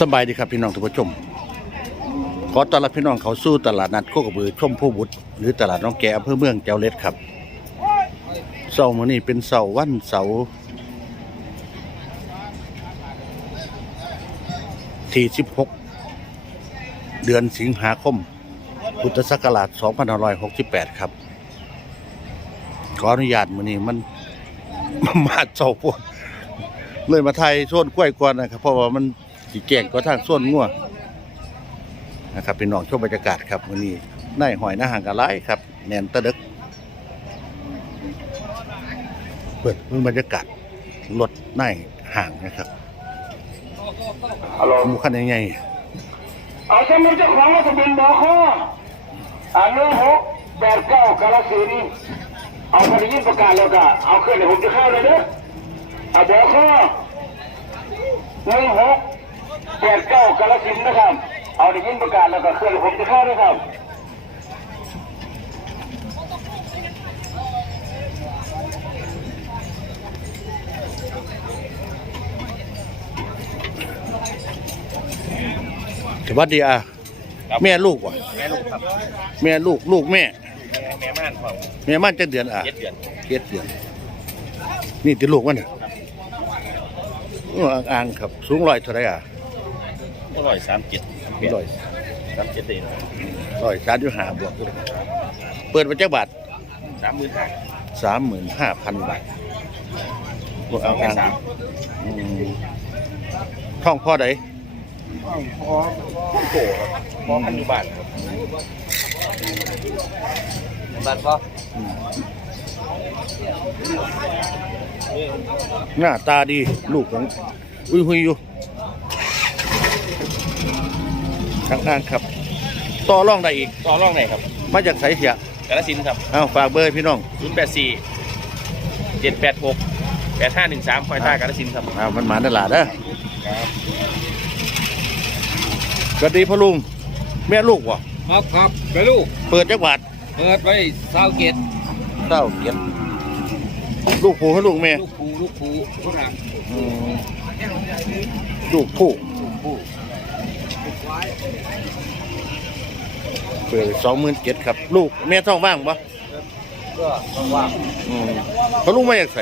สบายดีครับพี่น้องทุกผู้ชม ขอต้อนรับพี่น้องเขาสู่ตลาดนัดโคกระบือชมผู้บุตรหรือตลาดน้องแกอำเภอเมืองเจ้าเล็ดครับเสาร์มื้อนี้เป็นเสาร์วันเสาร์ที่16เดือนสิงหาคม พุทธศักราช2568 ครับ ขออนุญาตมื้อนี้มันมันมาเจ้าพวกเลยมาไทยโซนกล้วยก่อนนะครับเพราะว่ามัน สีแก่งก็ทางโซนงัวนะครับเป็นน้องชมบรรยากาศครับวันนี้นายหอยหน้าห่างกันไล่ครับ แนนตะดึก เปิดเมืองบรรยากาศรถนายห่างนะครับฮัลโหลหมูคันใหญ่เอาสมุนเจ้าของรัฐบินบอกข้ออ่าหนึ่งหกแปดเก้ากาลสินเอาได้ยินประกาศแล้วก็เอาขึ้นเดี๋ยวผมจะเข้าเลยเด้อเอาบอกข้อหนึ่งหก แปดเก้ากาลสินธุ์นะครับ เอาได้ยินประกาศแล้วก็ขึ้นเดี๋ยวผมจะเข้าเลยครับๆสวัสดีอะแม่ลูกวะแม่ลูกครับแม่ลูกลูกแม่ แม่ม่านครับแม่มันจะเดือนอะเจ็ดเดือนเจ็ดเดือน นี่ติลูกมันน่ะเอออ่างๆครับ สูงร้อยเท่าไหรอะ อร่อยสามเจ็ดร้อยสามเจ็ดเองร้อยสามจุดห้าบวกอยู่เปิดมาจากบาทสามหมื่นห้าสามหมื่นห้าพันบาทบวกสออ่างงแม่สามๆอืมท่องพ่อใดพอโกครับพอพันอยู่บ้านครับบ้านก็หน้าตาดีลูกของอุ้ยหุยอยู่ ทางอ่างครับ ต่อร่องได้อีก ต่อร่องไหนครับมาจากไสเสียกาลสินธุ์ครับ เอาฝากเบอร์ให้พี่น้องศูนย์แปดสี่เจ็ดแปดหกแปดห้าหนึ่งสามคอยท่ากาลสินธุ์ครับอ่ามันหมาตลาดเด้อสวัสดีพ่อลุงแม่ลูกวะครับครับไปลูกเปิดจักบาทเปิดไปเศร้าเกตเต้าเกียรติลูกผู้ให้ลูกแม่ลูกผูลูกผูลูกหลังอืมลูกผู้ ลูกผู เปิดสองหมื่นเจ็ดครับ ลูกแม่ท้องว่างปะก็ว่างอืมเขาลูกมาจากไส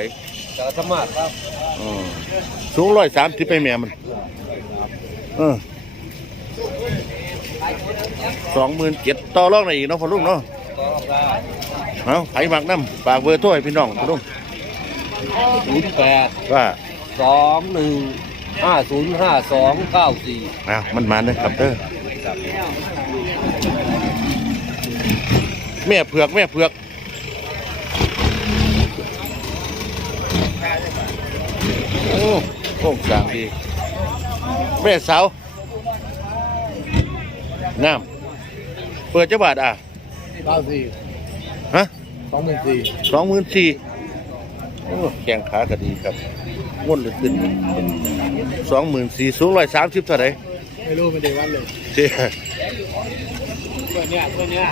จะธรรมะครับอืมสูงร้อยสามสิบไปแม่มันเออสองหมื่นเจ็ดต่อรองหน่อยอีกเนาะพ่อลุงเนาะก็ได้เอาไผหมักน้ำฝากเบอร์โทรให้พี่น้องพ่อลุงศูนย์แปดว่าสองหนึ่งห้าศูนย์ห้าสองเก้าสี่อะมันมาเลยครับเด้อ แม่เผือกแม่เผือกโอ้โค้งสร้างดีแม่สาวงามเปิดเจ้าบาทอะเก้าสี่ฮะสองหมื่นสี่สองหมื่นสี่โอ้แข้งขาก็ดีครับง้วนหรือขึ้นสองหมื่นสี่สูงร้อยสามสิบเท่าไหร่ ไม่รู้ไม่ได้วันเลยเจ๊ตัวเนี้ยตัวเนี้ย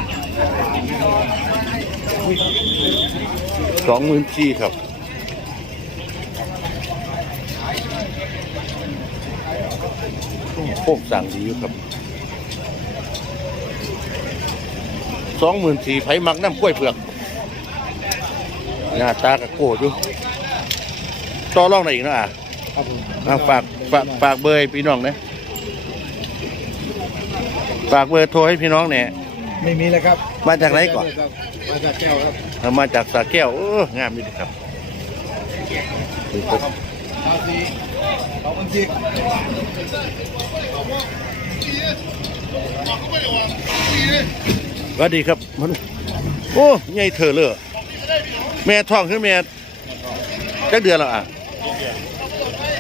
สองหมื่นสี่ครับโค้งสั่งดีอยู่ครับสองหมื่นสี่ไผมักน้ำกล้วยเผือกหน้าตากระโกดอยู่ต่อรองไหนอยอีกเนาะอะครับผมอะฝากฝากฝากเบอร์ให้พี่น้องนะ ฝากเบอร์โทรให้พี่น้องเนี่ยไม่มีเลยครับมาจากไหนก่อนมาจากแก้วครับเอามาจากสาแก้วเอองามดีครับดูครับเก้าสี่สองหมื่นสี่สวัสดีครับมันโอ้ใหญ่เธอเลยแม่ท้องขึ้นแม่จักเดือนแล้วอะ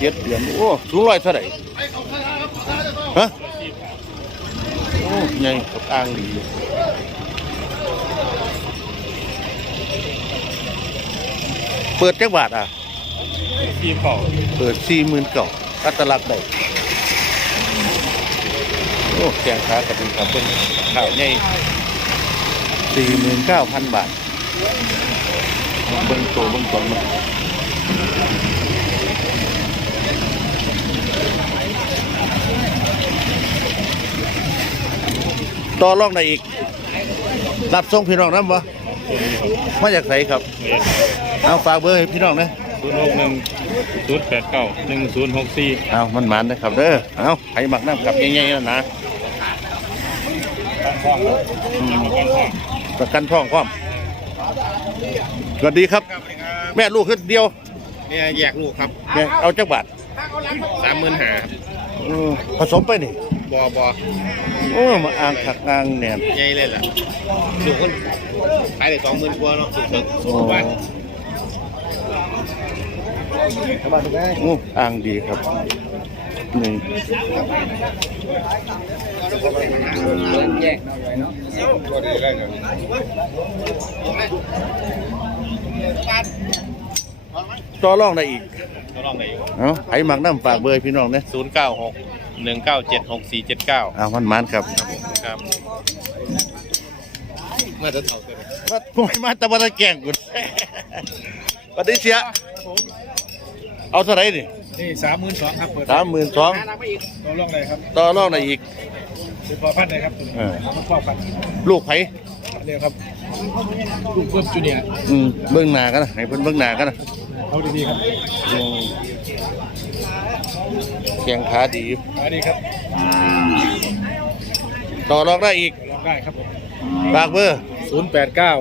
เจ็ดเดือนโอ้สูงร้อยเท่าไหร่ฮะโอ้ ใหญ่กับอ่างดีอยู่เปิดจักบาทอะทีมเก่าเปิดสี่หมื่นเก่าอัตลักษณ์ได้โอ้แข่งขากับเป็นกับเป็นข่าวใหญ่สี่หมื่นเก้าพันบาทเบิ้งโตเบิ้งตนมัน ต่อรองได้อีก รับส่งพี่น้องนำบ่มาจากไสครับ เอาฝากเบอร์ให้พี่น้องนะศูนย์หกหนึ่งศูนย์แปดเก้าหนึ่งศูนย์หกสี่เอามันหมันนะครับเด้อเอาไผมักน้ำกับใหญ่ๆแล้วนะอืมประกันท้องพร้อมสวัสดีครับ แม่ลูกขึ้นเดียวเนี่ยแยกลูกครับแม่เอาจักบาทสามหมื่นห้าเออผสมไปนี่ บอบอโอ้มาอ่างขักอ่างแหนนใหญ่เลยล่ะลูกคนขายได้สองหมื่นกว่าเนาะสุดโอ้โอ้อ่างดีครับนี่ต่อรองได้อีกก็ลองได้อยู่เอาไผมักน้ำฝากเบอร์ให้พี่น้องเนี่ยศูนย์เก้าหก หนึ่งเก้าเจ็ดหกสี่เจ็ดเก้าเอามันมันครับครับน่าจะเท่ากันว่ากูไม่มาแตะวันตะแกล้งกูปฏิเสียเอาเท่าไหรนี่นี่สามหมื่นสองครับเปิดสามหมื่นสองตัวร่องเลยครับต่อรองได้อีกเป็นพอพันเลยครับตัวเออพอพันลูกไผเรียกครับลูกเพิ่มจูเนียร์อืมเบื้องหน้ากันนะให้เพิ่นเบื้องหน้ากันนะเขาดีๆครับ อืมแข้งขาดีอันนี้ครับต่อรองได้อีกลองได้ครับผมฝากเบอร์ศูนย์แปดเก้า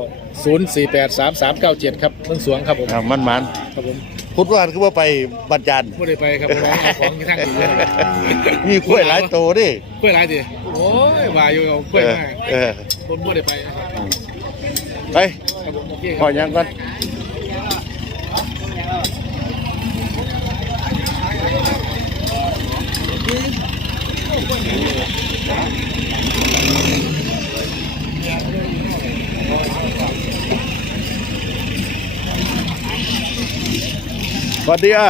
ศูนย์สี่แปดสามสามเก้าเจ็ดครับเมืองสวงครับผมอ่ามันมันครับผมพุทธวานคือว่าไปบัญจานไม่ได้ไปครับผมเอาของที่ทั้งอยู่เลยมีกล้วยหลายโตดิกล้วยไรดิโอ้ยว่าอยู่เอากล้วยเออมาเออผมไม่ได้ไปนะครับอืมไปครับผมโอเคคขอรับยังก่อน สวัสดีอะ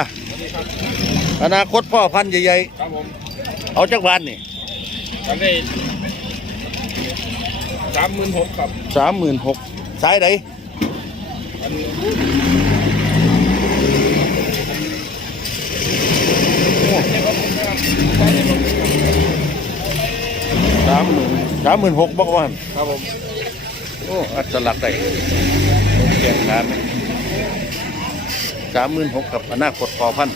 อนาคตพ่อพันธุ์ใหญ่ครับผมๆ เอาจักรวานนี่ตอนนี้สามหมื่นหกครับสามหมื่นหกสายไหนอัน สามหมื่นสามหมื่นหกบอกว่าครับผมโอ้อัตลักษณ์ได้แข่งขันสามหมื่นหกกับอนาคตพอพันธุ์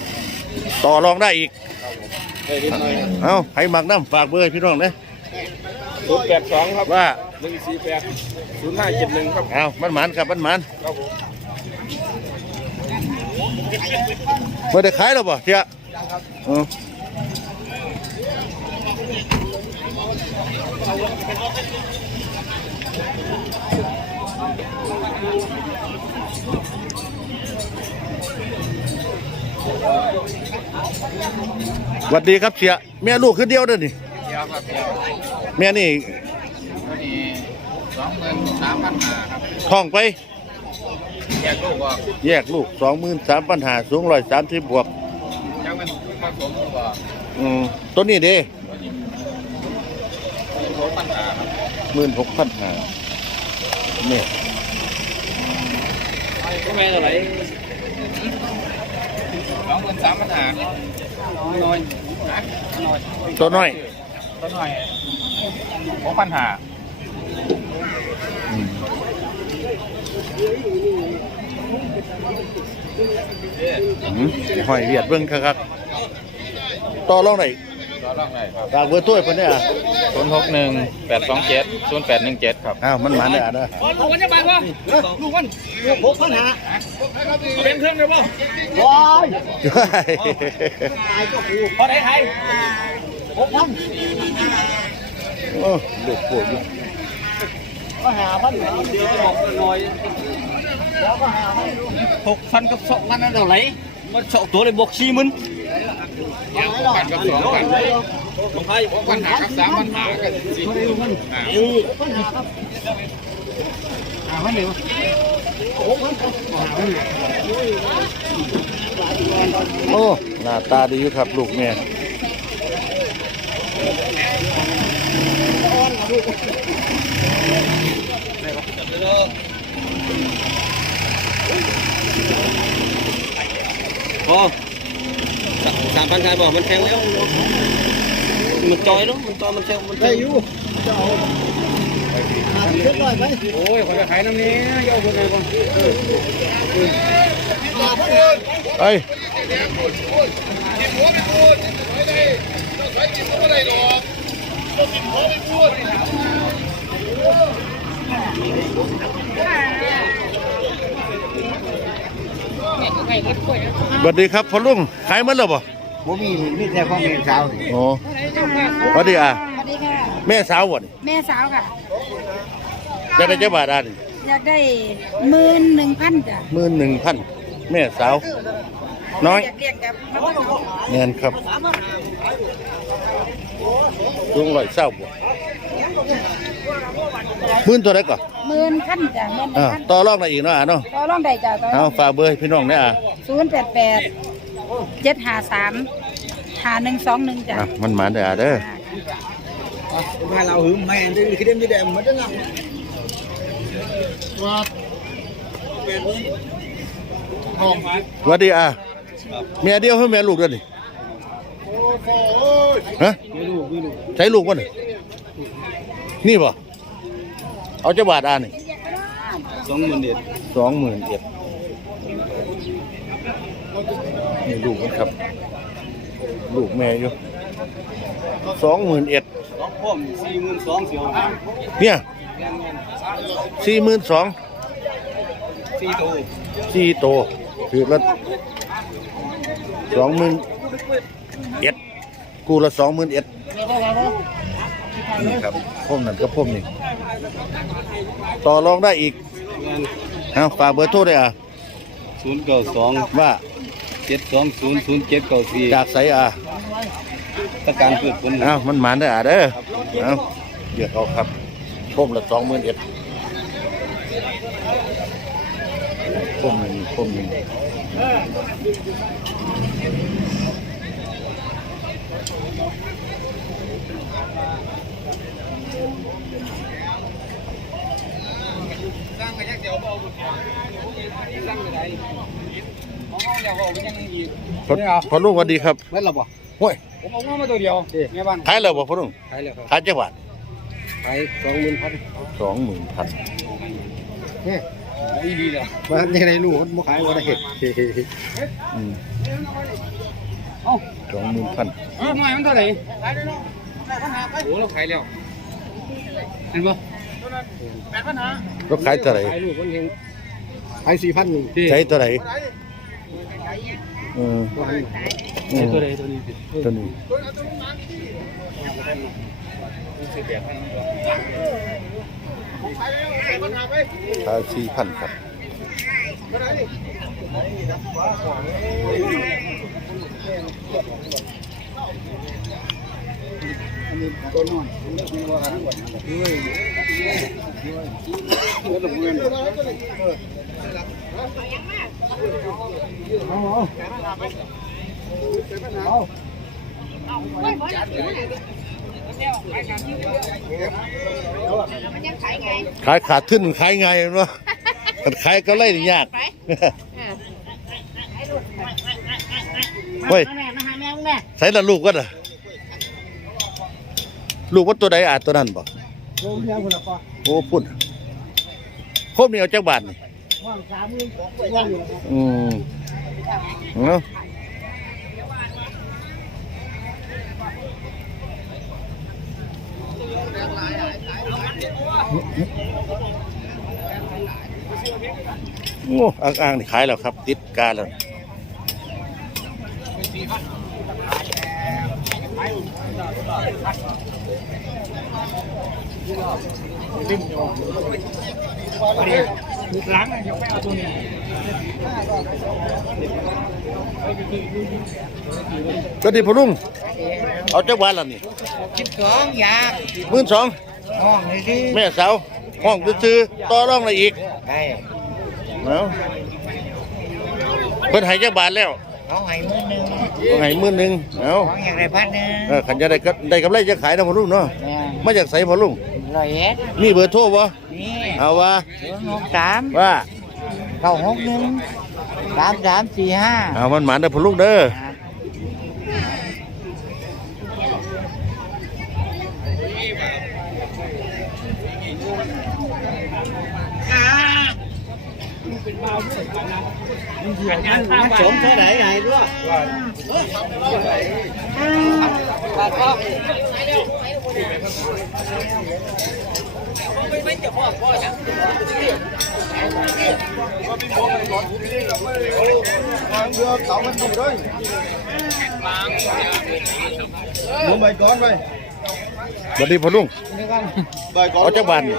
ต่อรองได้อีกได้นิดหน่อยครับเอาใครมักน้ำฝากเบอร์ให้พี่น้องนะศูนย์แปดสองครับว่าหนึ่งสี่แปดศูนย์ห้าเจ็ดหนึ่งครับเอามันหมันครับมันหมันครับผมเมื่อได้ขายแล้วป่ะเทียเออ สวัสดีครับเสียแม่ลูกคือเดียวเด้อนี่เดียวครับเดียวแม่นี่ตัวนี้สองหมื่นสามพันห้าครับท้องไป แยกลูกว่าแยกลูกสองหมื่นสามปัญหาสูงร้อยสามสิบบวกยังเป็นผสมว่าอืมตัวนี้เด้ ผสมปัญหาครับ ห มื่นหกพันหาเนี่ยก็ไม่เท่าไหร่สองหมื่นสามพันห้าน้อยนะน้อยตัวน้อยตัวน้อยหกพันห้าอืมอืมหอยเวียดเบิ่งครับต่อรองไหนต่อรองได้ครับ ฝากเบอร์ถ้วยเพิ่นได้อะศูนย์หกหนึ่งแปดสองเจ็ดศูนย์แปดหนึ่งเจ็ดครับ อ้าวมันหมาได้อะนะลูกมันจะไปป่ะลูกมันหกพันห้าเป็นเครื่องเลยป่ะพอได้ไทยหกพันโอ้ลูกปวดอยู่หกพันกับสองพันนั่นเท่าไหร่มันสองตัวเลยบวกสี่หมื่น พันกับสองพันของไทยหกพันหากับสามพันหากับสี่หมื่นโอ้หน้าตาดีอยู่ครับลูกแม่พอสาม พันไทยบอกมันแพงแล้ว มันจอยเนาะมันจอยมันแพงมันได้อยู่โอ้ยขอจะขายน้ำนี้ย่อคนไหนบ้างเอ้ยสวัสดีครับพ่อลุงขายหมันแล้วบ่ ผมมีมีแต่ของเมียสาวนี่โอ้สวัสดีอะสวัสดีค่ะ แม่สาวบ่นี่แม่สาวค่ะ จะได้เจ้าบาทอะนี่อยากได้หมื่นหนึ่งพันจ้ะหมื่นหนึ่งพันแม่สาว น้อยอยากเรียกกับพระพุทธเงินครับลุงร้อยเศร้าบ่หมื่นตัวไหนก่อนหมื่นพันจ้ะหมื่นหนึ่อ่างพันต่อรองได้อีกเนาะอะเนาะต่อรองได้จ้ะต่อเอาฝากเบอร์ให้พี่น้องเนี่ยอะศูนย์แปดแปด เจ็ดห้าสามห้าหนึ่งสองหนึ่งจ้ะอะมันหมานได้ออะเด้อมาเราหึมแม่ได้คิดเด่นไม่ได้มันจะงับสวัสดีอะเมียเดียวให้แม่ลูกด้วยนี่ฮะใช้ลูกวะนี่นี่บ่เอาเจ้าบาทอะนี่สองหมื่นเด็ดสองหมื่นเอ็ด นี่ลูกมันครับ ลูกแม่อยู่สองหมื่นเอ็ดสองพ่อมสี่หมื่นสองเสียวเนี่ยสี่หมื่นสองสี่ตัวสี่โตคือละสองหมื่นเอ็ดกูละสองหมื่นเอ็ดนี่ครับพมนั่นก็พมนี่ต่อรองได้อีกเงินเอาฝากเบอร์โทรได้อะศูนย์เก้าสองว่า เจ็ดสองศูนย์ศูนย์เจ็ดเก้าสี่จากไสอะตะการเกิดผลเอามันหมานได้อะเด้อเอาเดี๋ยวเอาครับพมละสองหมื่นเอ็ดพมหนึ่งพมหนึ่งสร้างมาจากเดียวเบาสร้างไปไหน พอพอลุงสวัสดีครับเมื่อไรบ่โอ้ยผมเอามาตัวเดียวแม่บ้านขายแล้วบ่พอลุงขายแล้วครับขายจังหวัดขายสองหมื่นพันสองหมื่นพันอีดีเลยมาในในลูกมันขายว่าได้เห็ดอืมเอ้าสองหมื่นพันเออหน่อยมันเท่าไหร่โอ้เราขายแล้วเห็นปะก็ขายเท่าไหร่ขายลูกมันเองขายสี่พันหนึ่งใช้เท่าไหร่เออเออตัวใดตัวนี้ตัวนี้ขายสี่พันครับ ขายขาดขึ้นขายไงเนาะขายก็ไล่ยากเฮ้ยใส่ละลูกก็น่ะลูกว่าตัวใดอาจตัวนั้นบ่โอ้พุ่นครบนี่เอาจักบาทนี่ อืมเนาะโอ้อ่างๆนี่ขายแล้วครับ ติดการแล้ว ล้างเดี๋ยวไปเอาตัวนี้ก็ดีพอลุงเอาจักบาทแล้วนี่สิบสองอยากหมื่นสองห้องเลยสิแม่สาวห้องซื้อๆต่อรองอะไรอีกได้เอาเพิ่นให้จักบาทแล้วเขาให้มือหนึ่งต้องให้หมื่นหนึ่งเอาของอย่างไรพันหนึ่งเออขันจะได้ก็ได้กำไรจะขายนะพอลุงเนาะมาจากไสพอลุงร้อยเอ็ดมีเบอร์โทรบ่นี่ เอาวะสามว่าเก้าหกหนึ่งสามสามสี่ห้าเอามันหมานเด้อพลุกเด้อสมเท่าไรไหนด้วยก อนไปสวัสดีพ่อลุงไปก่อนเอาจักบาทนี่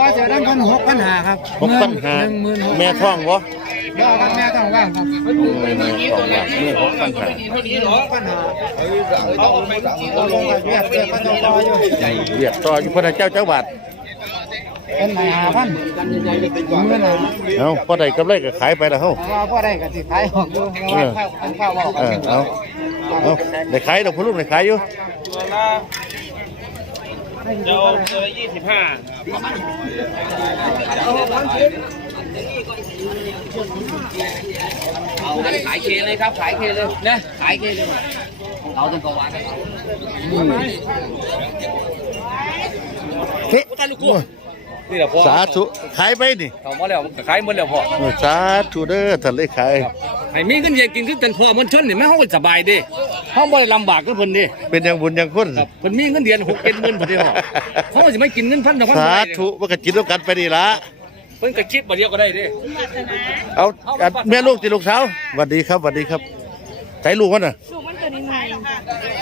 ว่าจะได้พันหกพันหาครับหกพันห้าหนึ่งหมื่นหกแม่ท้องบ่ว่าครับแม่ต้องว่างครับแม่ท้องว่าแม่หกพันห้าปัญหาเราลงกับเวียดเวียดก็ต้องรออยู่เรียกต่ออยู่พระเจ้าเจ้าบาท เป็นหาพันเมื่อไหร่เอาพอได้กำไรก็ขายไปแล้วเฮาว่าพ่อได้ก็สิขายออกอยู่ว่าข้าวอันข้าวว่าเออเอาเอาได้ขายดอกพ่อลุงได้ขายอยู่เจ้าเจอยี่สิบห้าเอาขายเคเลยครับขายเคเลยนะขายเคเลยเราต้องกวาดเฮ้ท่านลูกกู นี่แหละพ่อสาธุขายไปนี่เขามาแล้วขายหมดแล้วพ่อเออสาธุเด้อท่านเลยขาย ให้มีเงินเย็นกินคือกันพ่อมันชนนี่แม่เฮาก็สบายเด้เฮาบ่ได้ลำบากกับเพิ่นเด้เป็นอย่างบุญอย่างคนครับเพิ่นมีเงินเดือน6 7หมื่นบ่ได้ฮอเขาสิไม่กินเงินพันดอกพันสาธุว่าก็จิตต้องกันไปนี่ละเพิ่นก็คิดบ่เดียวก็ได้เด้เอาอันแม่ลูกติลูกสาวสวัสดีครับสวัสดีครับใส่ลูกมันน่ะลูกมันเกิดในไง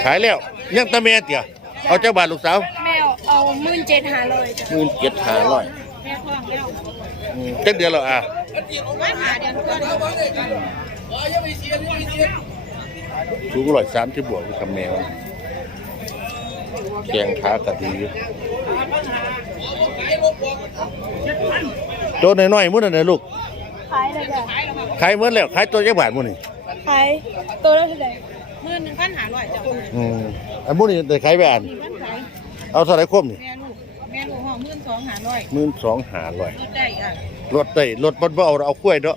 ขายแล้วยังตาแม่เตี่ยเอาเจ้าบาทลูกสาวแมวเอา หมื่นเจ็ดหาเลยจ้ะหมื่นเจ็ดห้าร้อยแม่ท้องแล้วเจ็ดเดือนแล้วอะไม่หาเดือนก่อนสูงร้อยสามที่บวกกับแมวแกงขากะดีอยู่ตัวน้อยๆมื้อนั่นน่ะลูก ขายเลยจ้ะขายเมื่อแล้วขายตัวจักบาทมื้อนี่ขายตัวละเท่าไหร่หมื่นหนึ่งพันหาร้อยจ้ะอืมอันมื้อนี้ได้ขายไปอันมีพันขาย เอาเท่าไหร่คมนี่แม่ลูกแม่ลูกห้องหมื่นสองหาร้อยหมื่นสองห้าร้อยลดได้อะรถได้รถบ่บ่เอาเอากล้วยเนาะ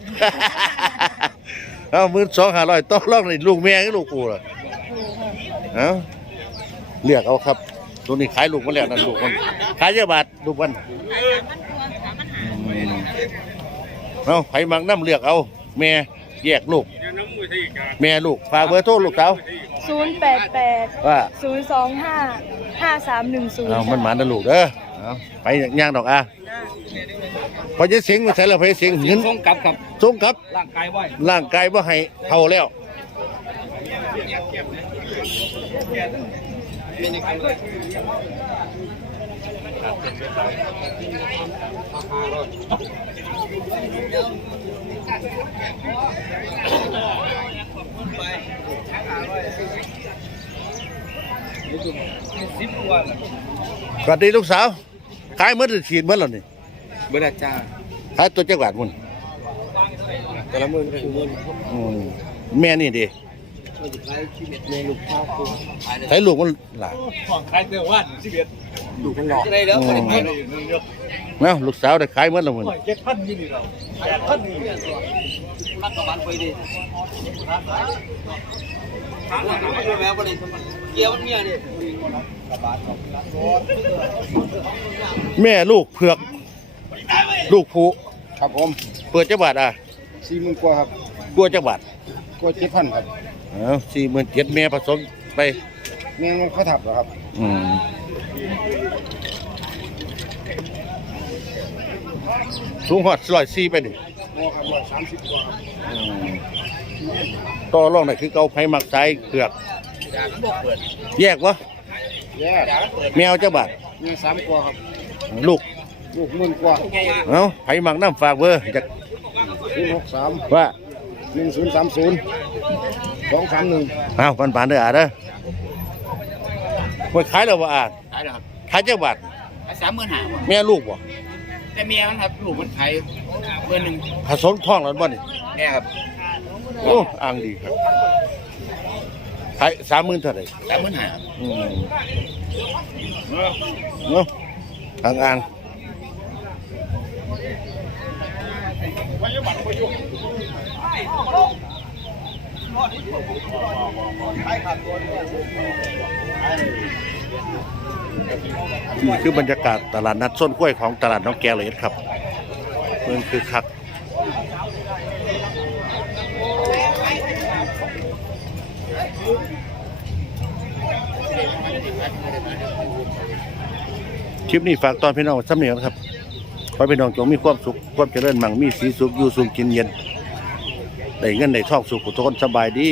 เอาหมื่นสองห้าร้อยต้องลองนี่ลูกแม่กับลูกกูล่ะถูกค่ะเอาเรียกเอาครับ ตัวนี้ขายลูกมาแล้วนั่นลูกมันขายเยอะบาทลูกมันขายสามพันตัวสามพันหาเอาไผมักน้ำเลือกเอา แม่แยกลูก แม่ลูกฝากเบอร์โทรลูกสาว ศูนย์แปดแปดว่าศูนย์สองห้าห้าสามหนึ่งศูนย์เอามันหมานะลูกเด้อเอาไปย่างดอกอะพอจะเสียงมาใส่แล้วพอจะเสียงเงินส่งกลับครับส่งครับ ร่างกายไว้ร่างกายว่าให้เท่าแล้ว สวัสดีลูกสาวขายเมื่อหรือขีดเมื่อแล้วนี่เบิดจ้าขายตัวจักรวาดมุ่นแต่ละมื้อก็คือมื้ออืมแม่นี่ดิมันสิขายชีวิตในลูกค้ากูขายได้ใช้ลูกมันหล่ะขายเดือนวัน11ลูกมันหลอกได้แล้วบ่ได้ขายเลยเนาะลูกสาวได้ขายเมื่อแล้วมุ่นรักกับมันไปดิแม่บ่ได้เกี่ยวมันเมียดิ แม่ลูกเผือก ลูกผูครับผม เปิดจักบาทอะสี่หมื่นกว่าครับกลัวจักบาทกว่าเจ็ดพันครับเอ้าสี่หมื่นเจ็ดแม่ผสมไปแม่มันเขาถับเหรอครับ อืมสูงหอดร้อยสี่ไปดิโอ้ครับร้อยสามสิบกว่าครับอืม ต่อรองไหนคือเกาไผ่มักสายเผือกแยกวะแย่แมวจักบาทแม่สามกว่าครับลูกลูกหมื่นกว่าเอ้าไผ่มักน้ำฝากเบอร์จากศูนย์หกสามว่าหนึ่งศูนย์สามศูนย์สองสามหนึ่งเอ้าปันปานๆเด้ออะเด้อไว้ขายแล้วบ่อะขายแล้วครับขายจักบาทขายสามหมื่นห้าแม่ลูกบ่แต่เมียมันครับลูกมันขายเบอร์หนึ่งผสมท้องแล้วบ่นี่แม่ครับ โอ้อ่างดีครับขายสามหมื่นเท่าไหร่สามหมื่นห้าอืมเนาะอ่างอ่างนี่คือบรรยากาศตลาดนัดส้นกล้วยของตลาดน้องแกเลยครับเมืองคือคัก คลิปนี้ฝากตอนพี่น้องสำเนียงนะครับขอให้พี่น้องจงมีความสุขความเจริญมั่งมีสีสุขอยู่สุขกินเย็นได้เงินได้ทองสุขทุกคนสบายดี